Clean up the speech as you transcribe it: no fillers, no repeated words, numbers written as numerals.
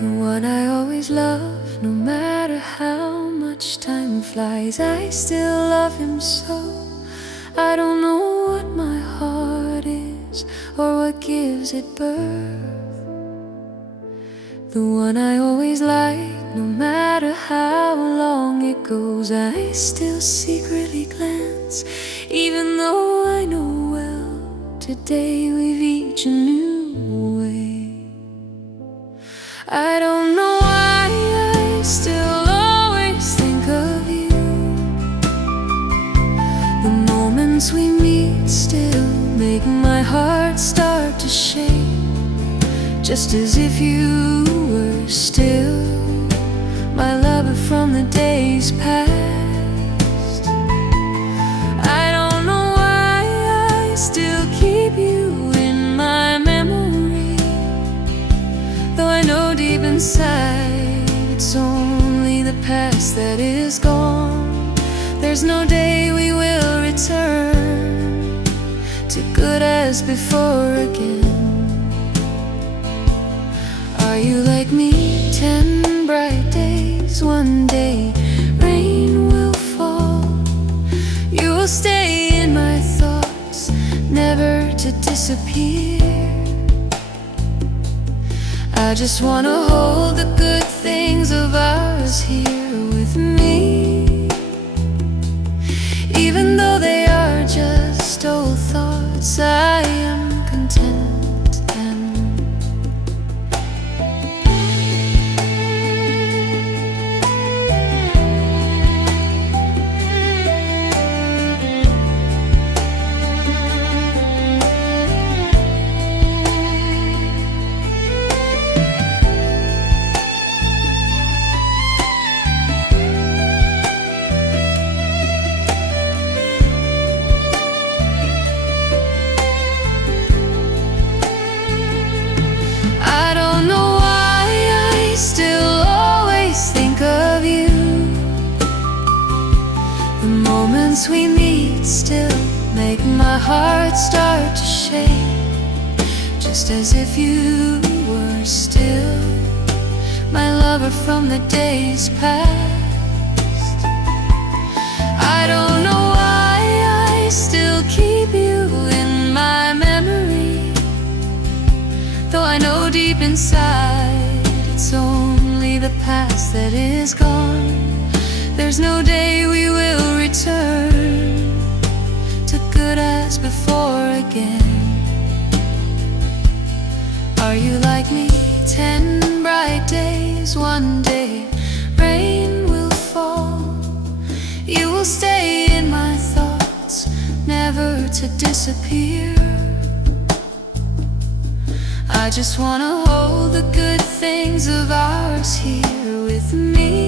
The one I always love, no matter how much time flies, I still love him so. I don't know what my heart is or what gives it birth. The one I always like, no matter how long it goes, I still secretly glance, even though I know well today we've each a new way. I don't know why I still always think of you. The moments we meet still make my heart start to shake, just as if you were still my lover from the days past. I don't know why I still keep you in my memory, though I know deep inside it's only the past that is gone. There's no day we will return to good as before again. Are you like me? 10 bright days, one day rain will fall. You will stay in my thoughts, never to disappear. I just wanna hold the good things of ours here with me, even though they are just old thoughts. I am content. Moments we meet still make my heart start to shake, just as if you were still my lover from the days past. I don't know why I still keep you in my memory, though I know deep inside it's only the past that is gone. There's no day we will return to good as before again. Are you like me? 10 bright days, one day rain will fall. You will stay in my thoughts, never to disappear. I just wanna hold the good things of ours here with me,